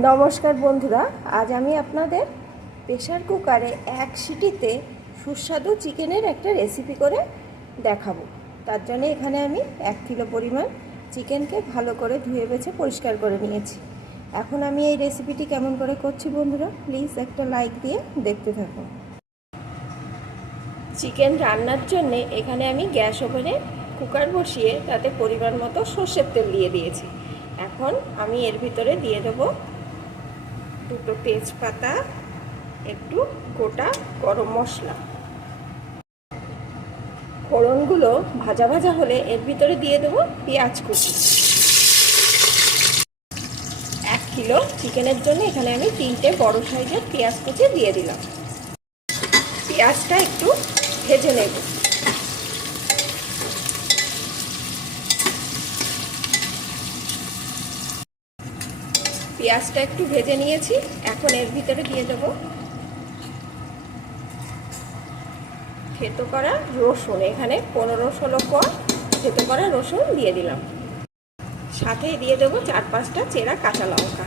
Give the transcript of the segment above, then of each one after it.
নমস্কার বন্ধুরা, আজ আমি আপনাদের প্রেশার কুকারে এক সিটিতে সুস্বাদু চিকেনের একটা রেসিপি করে দেখাবো। তার জন্য এখানে আমি এক কিলো পরিমাণ চিকেনকে ভালো করে ধুয়ে বেছে পরিষ্কার করে নিয়েছি। এখন আমি এই রেসিপিটি কেমন করে করছি বন্ধুরা প্লিজ একটা লাইক দিয়ে দেখতে থাকুন। চিকেন রান্নার জন্যে এখানে আমি গ্যাস ওভেনে কুকার বসিয়ে তাতে পরিমাণ মতো সর্ষের তেল দিয়ে দিয়েছি। এখন আমি এর ভিতরে দিয়ে দেবো দুটো তেজপাতা, একটু গোটা গরম মশলা। ফোড়নগুলো ভাজা ভাজা হলে এর ভিতরে দিয়ে দেবো পেঁয়াজ কুচি। এক কিলো চিকেনের জন্য এখানে আমি তিনটে বড় সাইজের পেঁয়াজ কুচি দিয়ে দিলাম। পেঁয়াজটা একটু ভেজে নেব। পেঁয়াজটা একটু ভেজে নিয়েছি, এখন এর ভিতরে দিয়ে দেবো থেতো করা রসুন। এখানে পনেরো ষোলো কোয়া থেতো করা রসুন দিয়ে দিলাম। সাথে দিয়ে দেবো চার পাঁচটা চেরা কাঁচা লঙ্কা।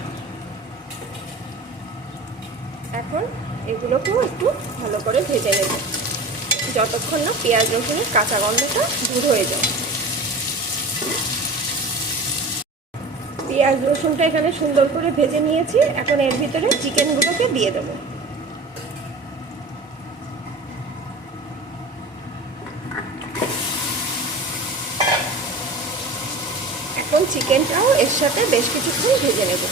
এখন এগুলোকেও একটু ভালো করে ভেজে নেব। যতক্ষণ না পেঁয়াজ রসুনের কাঁচা গন্ধটা দূর হয়ে যায় পেঁয়াজ রসুনটা এখানে সুন্দর করে ভেজে নিয়েছি। এখন এর ভিতরে চিকেনগুলোকে দিয়ে দেবো। এখন চিকেনটাও এর সাথে বেশ কিছুক্ষণ ভেজে নেব।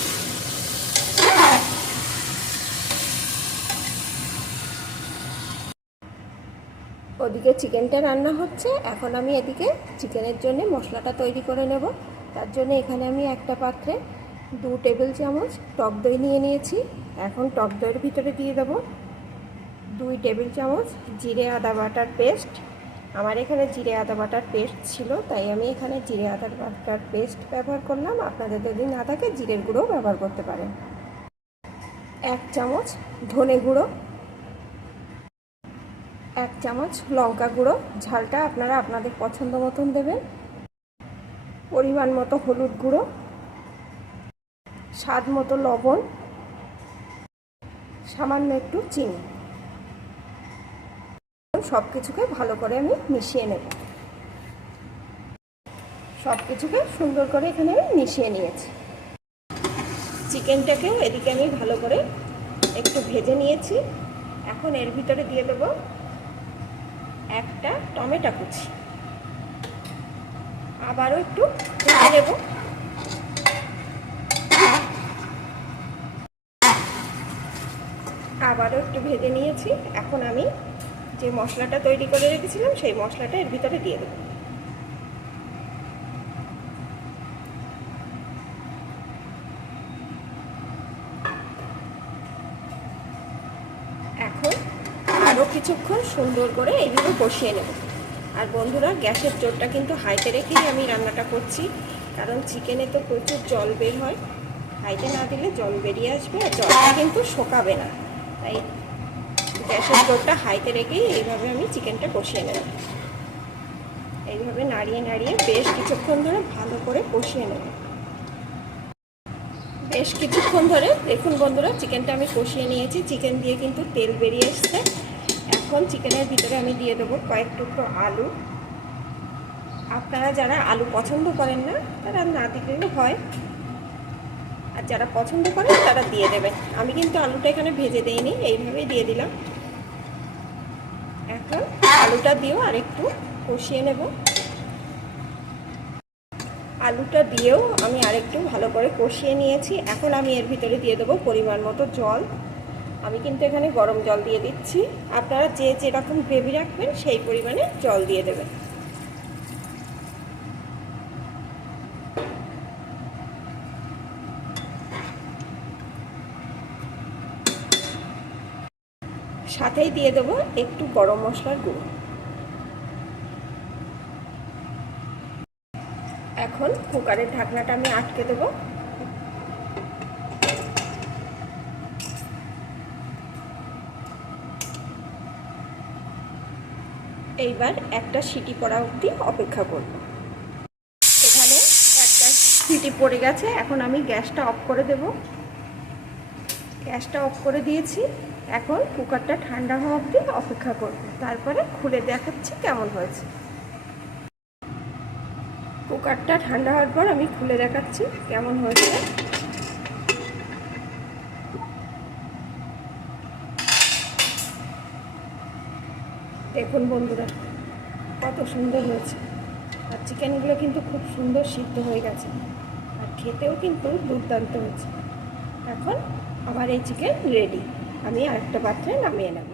ওদিকে চিকেনটা রান্না হচ্ছে। এখন আমি এদিকে চিকেনের জন্য মশলাটা তৈরি করে নেব। তার জন্য এখানে আমি একটা পাত্রে দু টেবিল চামচ টক দই নিয়ে নিয়েছি। এখন টক দইয়ের ভিতরে দিয়ে দেবো দুই টেবিল চামচ জিরে, আদা বাটার পেস্ট। আমার এখানে জিরে, আদা বাটার পেস্ট ছিল, তাই আমি এখানে জিরে, আদা বাটার পেস্ট ব্যবহার করলাম। আপনাদের যদি না থাকে, জিরের গুঁড়ো ব্যবহার করতে পারেন। এক চামচ ধনে গুঁড়ো, এক চামচ লঙ্কা গুঁড়ো। ঝালটা আপনারা আপনাদের পছন্দ মতন দেবেন। পরিমাণ মতো হলুদ গুঁড়ো, স্বাদ মতো লবণ, সামান্য একটু চিনি। সব কিছুকে ভালো করে আমি মিশিয়ে নেব। সব কিছুকে সুন্দর করে এখানে আমি মিশিয়ে নিয়েছি। চিকেনটাকেও এদিকে আমি ভালো করে একটু ভেজে নিয়েছি। এখন এর ভিতরে দিয়ে দেবো একটা টমেটো কুচি। আবারও একটু ভেজে নেব আবারও একটু ভেজে নিয়েছি। এখন আমি যে মশলাটা তৈরি করে রেখেছিলাম, সেই মশলাটা এর ভিতরে দিয়ে দেবো। এখন আরও কিছুক্ষণ সুন্দর করে এইভাবে বসিয়ে নেব। আর বন্ধুরা, গ্যাসের জোরটা কিন্তু হাইতে রেখেই আমি রান্নাটা করছি। কারণ চিকেনে তো প্রচুর জল বের হয়। হাইতে না দিলে জল বেরিয়ে আসবে আর জলটা কিন্তু শোকাবে না। তাই গ্যাসের জোরটা হাইতে রেখেই এইভাবে আমি চিকেনটা কষিয়ে নেব। এইভাবে নাড়িয়ে নাড়িয়ে বেশ কিছুক্ষণ ধরে ভালো করে কষিয়ে নেব। বেশ কিছুক্ষণ ধরে দেখুন বন্ধুরা, চিকেনটা আমি কষিয়ে নিয়েছি। চিকেন দিয়ে কিন্তু তেল বেরিয়ে এসছে। এখন চিকেনের ভিতরে আমি দিয়ে দেবো কয়েক টুকরো আলু। আপনারা যারা আলু পছন্দ করেন না, তারা না দিলেও হয়। আর যারা পছন্দ করেন, তারা দিয়ে দেবেন। আমি কিন্তু আলুটা এখানে ভেজে দিইনি, এইভাবেই দিয়ে দিলাম। এখন আলুটা দিয়েও আর একটু কষিয়ে নেব। আলুটা দিয়েও আমি আরেকটু ভালো করে কষিয়ে নিয়েছি। এখন আমি এর ভিতরে দিয়ে দেবো পরিমাণ মতো জল। আমি কিন্তু এখানে গরম জল দিয়ে দিচ্ছি। আপনারা যে যেরকম গ্রেভি রাখবেন, সেই পরিমাণে জল দিয়ে দেবেন। সাথেই দিয়ে দেবো একটু গরম মশলার গুঁড়ো। এখন কুকারের ঢাকনাটা আমি আটকে দেবো। এইবার একটা সিটি পড়া অবধি অপেক্ষা করব। এখানে একটা সিটি পড়ে গেছে, এখন আমি গ্যাসটা অফ করে দেব। গ্যাসটা অফ করে দিয়েছি, এখন কুকারটা ঠান্ডা হওয়া অবধি অপেক্ষা করব। তারপরে খুলে দেখাচ্ছি কেমন হয়েছে। কুকারটা ঠান্ডা হওয়ার পর আমি খুলে দেখাচ্ছি কেমন হয়েছে। দেখুন বন্ধুরা, কত সুন্দর হয়েছে। আর চিকেনগুলো কিন্তু খুব সুন্দর সিদ্ধ হয়ে গেছে। আর খেতেও কিন্তু দুর্দান্ত হয়েছে। এখন আমার এই চিকেন রেডি আমি আরেকটা পাত্রে নামিয়ে নেব।